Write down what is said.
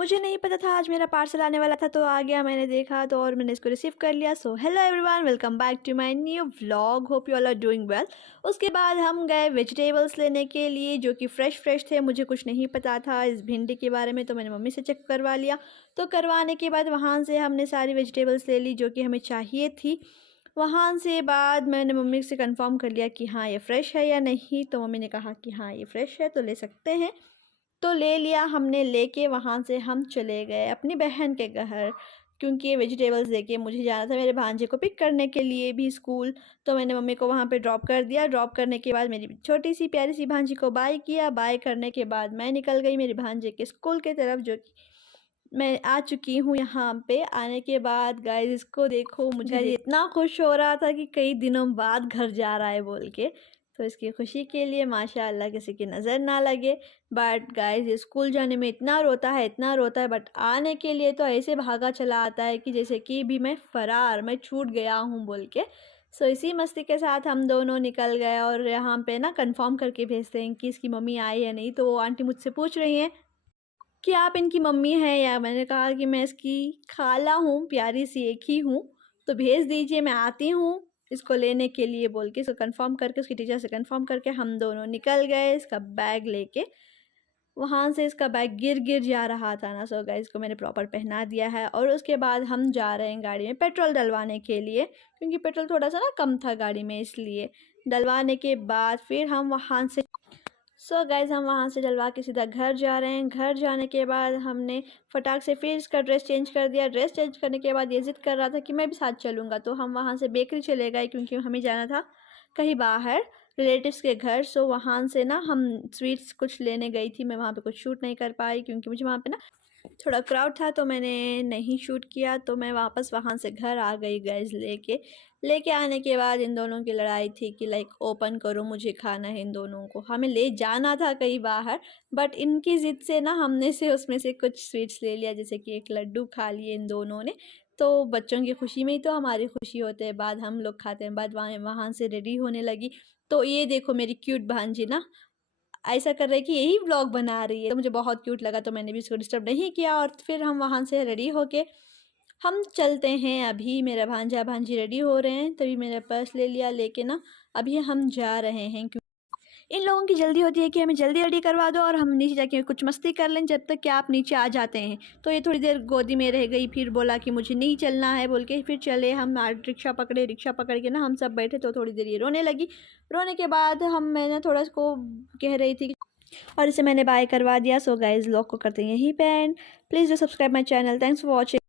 मुझे नहीं पता था आज मेरा पार्सल आने वाला था, तो आ गया। मैंने देखा तो और मैंने इसको रिसीव कर लिया। So hello everyone, welcome back to my new vlog. Hope you all are doing well. उसके बाद हम गए वेजिटेबल्स लेने के लिए, जो कि फ़्रेश थे। मुझे कुछ नहीं पता था इस भिंडी के बारे में, तो मैंने मम्मी से चेक करवा लिया। तो करवाने के बाद वहाँ से हमने सारी वेजिटेबल्स ले ली जो कि हमें चाहिए थी। वहाँ से बाद मैंने मम्मी से कंफर्म कर लिया कि हाँ ये फ़्रेश है या नहीं। तो मम्मी ने कहा कि हाँ ये फ़्रेश है तो ले सकते हैं। तो ले लिया हमने, लेके वहाँ से हम चले गए अपनी बहन के घर, क्योंकि ये वेजिटेबल्स लेके मुझे जाना था मेरे भांजे को पिक करने के लिए भी स्कूल। तो मैंने मम्मी को वहाँ पे ड्रॉप कर दिया। ड्रॉप करने के बाद मेरी छोटी सी प्यारी सी भांजी को बाय किया। बाय करने के बाद मैं निकल गई मेरे भांजे के स्कूल के तरफ, जो कि मैं आ चुकी हूँ यहाँ पे। आने के बाद गाइस इसको देखो, मुझे इतना खुश हो रहा था कि कई दिनों बाद घर जा रहा है बोल के। तो इसकी खुशी के लिए माशाल्लाह किसी की नज़र ना लगे। बट गाइस ये स्कूल जाने में इतना रोता है, इतना रोता है, बट आने के लिए तो ऐसे भागा चला आता है कि जैसे कि भी मैं छूट गया हूँ बोल के। सो इसी मस्ती के साथ हम दोनों निकल गए। और यहाँ पे ना कंफर्म करके भेजते हैं कि इसकी मम्मी आई है नहीं। तो वो आंटी मुझसे पूछ रही हैं कि आप इनकी मम्मी हैं या? मैंने कहा कि मैं इसकी खाला हूँ, प्यारी सी एक ही हूँ, तो भेज दीजिए, मैं आती हूँ इसको लेने के लिए बोल के। इसको कंफर्म करके उसकी टीचर से कंफर्म करके हम दोनों निकल गए इसका बैग लेके। वहाँ से इसका बैग गिर जा रहा था ना। सो गाइस इसको मैंने प्रॉपर पहना दिया है। और उसके बाद हम जा रहे हैं गाड़ी में पेट्रोल डलवाने के लिए, क्योंकि पेट्रोल थोड़ा सा ना कम था गाड़ी में, इसलिए डलवाने के बाद फिर हम वहाँ से गाइज़ हम वहाँ से डलवा के सीधा घर जा रहे हैं। घर जाने के बाद हमने फटाक से फिर इसका ड्रेस चेंज कर दिया। ड्रेस चेंज करने के बाद ये ज़िद कर रहा था कि मैं भी साथ चलूँगा। तो हम वहाँ से बेकरी चले गए, क्योंकि हमें जाना था कहीं बाहर रिलेटिव्स के घर। सो वहाँ से ना हम स्वीट्स कुछ लेने गई थी। मैं वहाँ पे कुछ शूट नहीं कर पाई, क्योंकि मुझे वहाँ पे ना थोड़ा क्राउड था, तो मैंने नहीं शूट किया। तो मैं वापस वहाँ से घर आ गई गाइज़ लेके आने के बाद इन दोनों की लड़ाई थी कि लाइक ओपन करो, मुझे खाना है। इन दोनों को हमें ले जाना था कहीं बाहर, बट इनकी ज़िद से ना हमने से उसमें से कुछ स्वीट्स ले लिया, जैसे कि एक लड्डू खा लिए इन दोनों ने। तो बच्चों की खुशी में ही तो हमारी खुशी होते हैं। बाद हम लोग खाते हैं। बाद वहाँ से रेडी होने लगी। तो ये देखो मेरी क्यूट भांजी ना ऐसा कर रहा है कि यही व्लॉग बना रही है। तो मुझे बहुत क्यूट लगा, तो मैंने भी इसको डिस्टर्ब नहीं किया। और फिर हम वहाँ से रेडी होके हम चलते हैं। अभी मेरा भांजा भांजी रेडी हो रहे हैं, तभी मेरा पर्स ले लिया, लेके ना अभी हम जा रहे हैं। क्योंकि इन लोगों की जल्दी होती है कि हमें जल्दी रेडी करवा दो और हम नीचे जाके कुछ मस्ती कर लें जब तक कि आप नीचे आ जाते हैं। तो ये थोड़ी देर गोदी में रह गई, फिर बोला कि मुझे नहीं चलना है बोल के। फिर चले हम रिक्शा पकड़े। रिक्शा पकड़ के ना हम सब बैठे, तो थोड़ी देर ये रोने लगी। रोने के बाद मैं ना थोड़ा इसको कह रही थी, और इसे मैंने बाय करवा दिया। सो गाइज व्लॉग को करते हैं यहीं पे and. Please do subscribe my channel. Thanks for watching.